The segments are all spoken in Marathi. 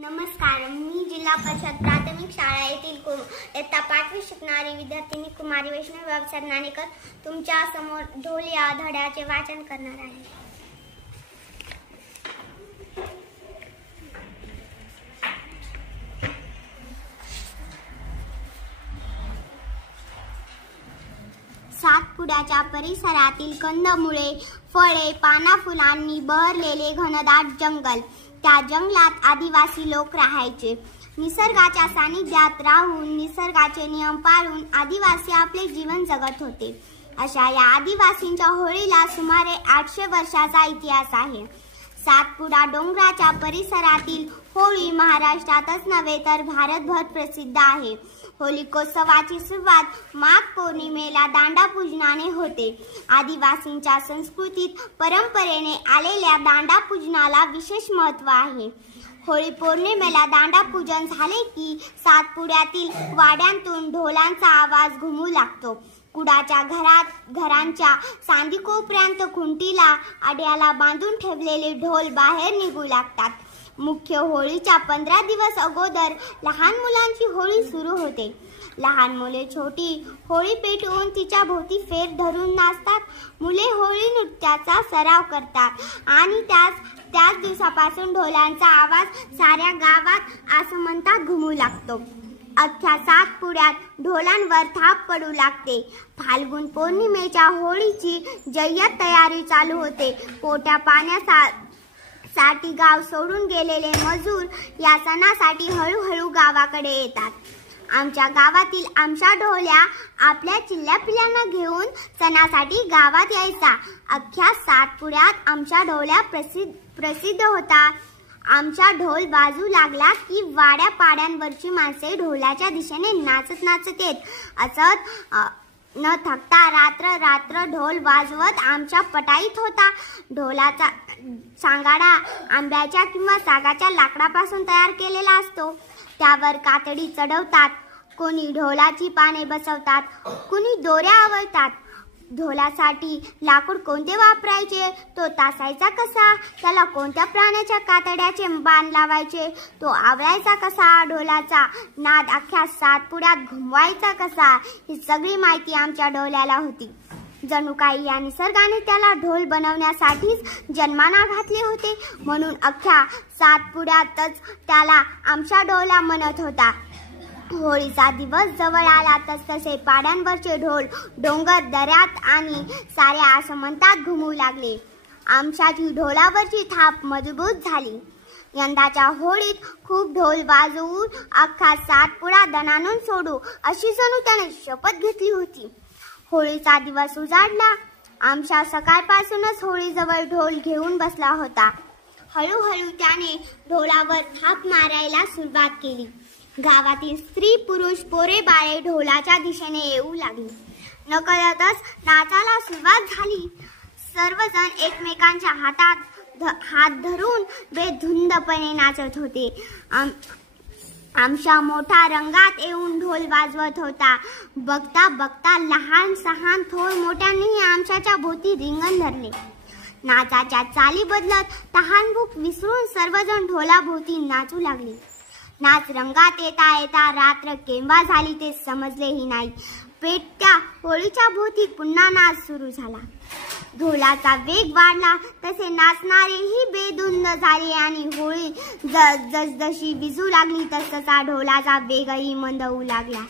नमस्कार, मी जिल्हा परिषद प्राथमिक शाळा येथील इयत्ता 5वी शिकणारी विद्यार्थिनी कुमारी वैष्णवी अवसर नाणेकर तुमच्या समोर ढोल या धड्याचे वाचन करणार आहे. सातपुड्याच्या परिसरातील कंदमुळे, फळे, पाना फुलांनी बहरलेले घनदाट जंगल. त्या जंगलात आदिवासी लोक राहायचे. निसर्गाच्या सानिध्यात राहून निसर्गाचे नियम पाळून आदिवासी आपले जीवन जगत होते. अशा या आदिवासींच्या होळीला सुमारे 800 वर्षाचा इतिहास आहे. सातपुडा डोंगराच्या परिसरातील होळी महाराष्ट्रातच नव्हे तर भारतभर प्रसिद्ध आहे. होलिकोत्सवाची सुरुवात माघ पौर्णिमेला दांडा पूजनाने होते. आदिवासींच्या संस्कृतीत परंपरेने आलेल्या दांडा पूजनाला विशेष महत्त्व आहे. होळी पौर्णिमेला दांडा पूजन झाले की सातपुड्यातील वाड्यांतून ढोलांचा आवाज घुमू लागतो. कुडाच्या घरांच्या सांदीकोपऱ्यांत खुंटीला आड्याला बांधून ठेवलेले ढोल बाहेर निघू लागतात. मुख्य होळीच्या 15 दिवस अगोदर लहान मुलांची होळी सुरू होते. लहान मुले छोटी होळी पेटवून तिच्या भोवती फेर धरून नाचतात. मुले होळी नृत्याचा सराव करतात आणि त्याच दिवसापासून ढोलांचा आवाज साऱ्या गावात आसमंतात घुमू लागतो. अख्ख्या सातपुड्यात ढोलांवर थाप पडू लागते. फाल्गुन पौर्णिमेच्या होळीची जय्यत तयारी चालू होते. पोट्या पाण्यासाठी गाव सोडून गेलेले मजूर या सणासाठी हळूहळू गावाकडे येतात. आमच्या गावातील आमच्या ढोल्या आपल्या चिल्ल्या पिल्यांना घेऊन सणासाठी गावात यायचा. अख्ख्या सातपुड्यात आमच्या ढोल्या प्रसिद्ध होता. आमचा ढोल वाजू लागला की वाड्या पाड्यांवरची माणसे ढोलाच्या दिशेने नाचत नाचत येत. असत न थकता रात्र ढोल वाजवत आमच्या पटाईत होता. ढोलाचा सांगाडा आंब्याच्या किंवा सागाच्या लाकडापासून तयार केलेला असतो. त्यावर कातडी चढवतात. कोणी ढोलाची पाने बसवतात, कोणी दोऱ्या आवळतात. ढोलासाठी लाकूड कोणते वापरायचे, तो तासायचा कसा, त्याला कोणत्या प्राण्याच्या कातड्याचे बाण लावायचे, तो आवळायचा कसा, ढोलाचा नाद अख्ख्या सातपुड्यात घुमवायचा कसा, ही सगळी माहिती आमच्या ढोल्याला होती. जणू काही या निसर्गाने त्याला ढोल बनवण्यासाठीच जन्माला घातले होते. म्हणून अख्ख्या सातपुड्यातच त्याला आमचा ढोला म्हणत होता. होळीचा दिवस जवळ आला तसतसे पाड्यांवरचे ढोल डोंगर, दऱ्यात आणि साऱ्या आसमंतात घुमू लागले. आमच्याची ढोलावरची थाप मजबूत झाली. यंदाच्या होळीत खूप ढोल वाजवून अख्खा सातपुडा दणाणून सोडू अशी जणू त्याने शपथ घेतली होती. होळीचा दिवस उजाडला. आमच्या सकाळपासूनच होळीजवळ ढोल घेऊन बसला होता. हळूहळू त्याने ढोलावर थाप मारायला सुरुवात केली. गावातील स्त्री पुरुष पोरे बाळे ढोलाच्या दिशेने येऊ लागली. नकळतच नाचाला सुरुवात झाली. सर्वजण एकमेकांच्या हात धरून बेधुंदपणे नाचत होते. आमच्या मोठा रंगात येऊन ढोल वाजवत होता. बघता बघता लहान सहान थोर मोठ्यांनीही आमच्याच्या भोवती रिंगण धरले. नाचाच्या चाली बदलत तहानभूक विसरून सर्वजण ढोलाभोवती नाचू लागले. नाच रंगात येता येता रात्र केव्हा झाली ते समजलेही नाही. पेटत्या होळीच्या भोवती पुन्हा नाच सुरू झाला. ढोलाचा वेग वाढला तसे नाचणारेही बेधुंद झाले आणि होळी जसजशी विझू लागली तसतसा ढोलाचा वेगही मंदावू लागला.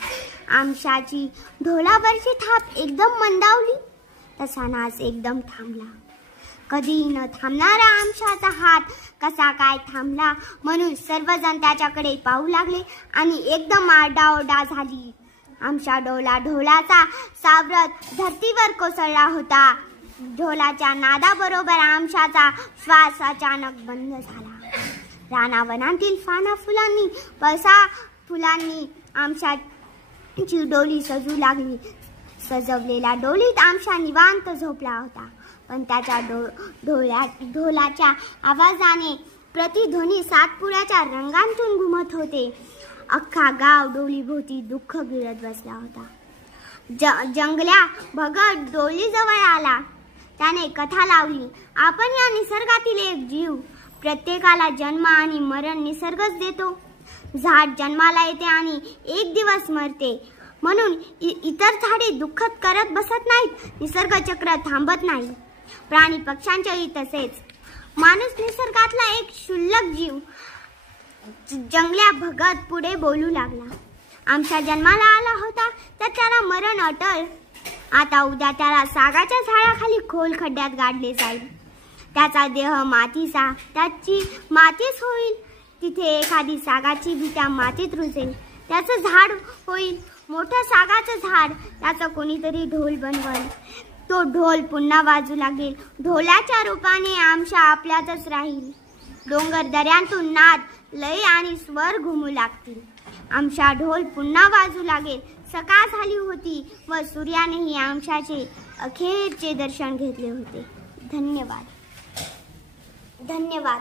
आमच्याची ढोलावरची थाप एकदम मंदावली. तसा नाच एकदम थांबला. कधी न थांबणारा आमच्याचा हात कसा काय थांबला म्हणून सर्वजण त्याच्याकडे पाहू लागले आणि एकदम आरडाओरडा झाली. आमच्या ढोलाचा सावरत धरतीवर कोसळला होता. ढोलाच्या नादाबरोबर आमच्याचा श्वास अचानक बंद झाला. रानावनांतील पाना फुलांनी पळसा फुलांनी आमच्याची डोली सजू लागली. सजवलेल्या डोलीत आमच्या निवांत झोपला होता. पण त्याच्या ढोलाच्या आवाजाने प्रतिध्वनी सातपुड्याच्या रंगांतून घुमत होते. अख्खा गाव डोलीभोवती दुःख गिळत बसला होता. जंगल्या भगत डोलीजवळ आला. त्याने कथा लावली. आपण या निसर्गातील एक जीव, प्रत्येकाला जन्म आणि मरण निसर्गच देतो. झाड जन्माला येते आणि एक दिवस मरते, म्हणून इतर झाडे दुःखद करत बसत नाहीत. निसर्ग चक्र थांबत नाही. प्राणी पक्ष्यांच्याही तसेच. माणूस निसर्गातला एक क्षुल्लक जीव. जंगल्या भगत पुढे बोलू लागला. आमच्या जन्माला आला होता तर त्याला मरण अटळ. आता उद्या त्याला सागाच्या झाडाखाली खोल खड्ड्यात गाडले जाईल. त्याचा देह मातीचा, त्याची मातीच होईल. तिथे एखादी सागाची बी त्या मातीत रुजेल. त्याचं झाड होईल मोठं सागाचं झाड. त्याचा कोणीतरी ढोल बनवल. तो ढोल पुन्हा वाजू लागेल. ढोलाच्या रूपाने आमच्या आपल्यातच राहील. डोंगर दऱ्यांतून नाद, लय आणि स्वर घुमू लागतील. आमचा ढोल पुन्हा वाजू लागेल. सकाळ झाली होती व सूर्यानेही आमच्याचे अखेरचे दर्शन घेतले होते. धन्यवाद. धन्यवाद.